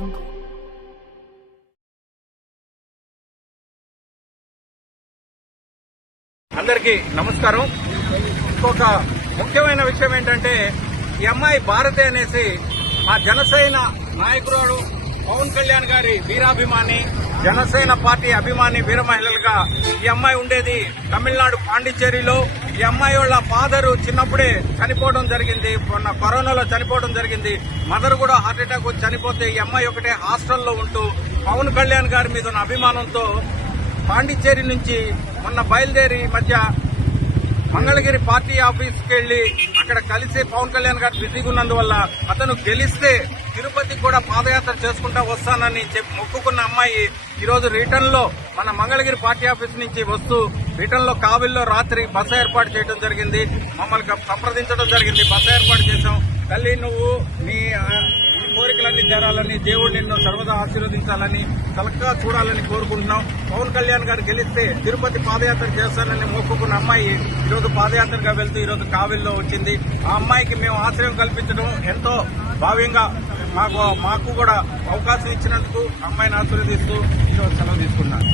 Franco. అందరికీ నమస్కారం ఇంకొక ముఖ్యమైన విషయం ఏంటంటే ఈ అమ్మాయి భారతి అనేసి మా జనసేన నాయకురాలు పవన్ కళ్యాణ్ గారి వీరాభిమాని జనసేన పార్టీ అభిమాని వీర మహిళలుగా ఈ అమ్మాయి ఉండేది. తమిళనాడు పాండిచ్చేరిలో ఈ అమ్మాయి వాళ్ళ ఫాదరు చిన్నప్పుడే చనిపోవడం జరిగింది. మొన్న కరోనాలో చనిపోవడం జరిగింది. మదర్ కూడా హార్ట్ అటాక్ వచ్చి చనిపోతే ఈ అమ్మాయి ఒకటే హాస్టల్లో ఉంటూ పవన్ కళ్యాణ్ గారి మీద ఉన్న అభిమానంతో పాండిచ్చేరి నుంచి మొన్న బయలుదేరి ఈ మధ్య మంగళగిరి పార్టీ ఆఫీస్కి వెళ్ళి అక్కడ కలిసి పవన్ కళ్యాణ్ గారు బిజీగా ఉన్నందువల్ల అతను గెలిస్తే తిరుపతి కూడా పాదయాత్ర చేసుకుంటా వస్తానని చెప్పి మొక్కుకున్న అమ్మాయి ఈరోజు రిటర్న్లో రిటర్న్లో మన మంగళగిరి పార్టీ ఆఫీస్ నుంచి వస్తూ రిటర్న్లో కావిల్లో రాత్రి బస్సు ఏర్పాటు చేయడం జరిగింది. మమ్మల్ని సంప్రదించడం జరిగింది. బస్సు ఏర్పాటు చేశాం. తల్లి నువ్వు నీ కోరికలన్నీ తీరాలని దేవుడు నిన్ను సర్వదా ఆశీర్వదించాలని చక్కగా చూడాలని కోరుకుంటున్నాం. పవన్ కళ్యాణ్ గారు గెలిస్తే తిరుపతి పాదయాత్ర చేస్తానని మొక్కుకున్న అమ్మాయి ఈరోజు పాదయాత్రగా వెళ్తూ ఈరోజు కావిల్లో వచ్చింది. ఆ అమ్మాయికి మేము ఆశ్రయం కల్పించడం ఎంతో భావ్యంగా మాకు మాకు కూడా అవకాశం ఇచ్చినందుకు అమ్మాయిని ఆశీర్వదిస్తూ ఈరోజు సెలవు తీసుకున్నాను.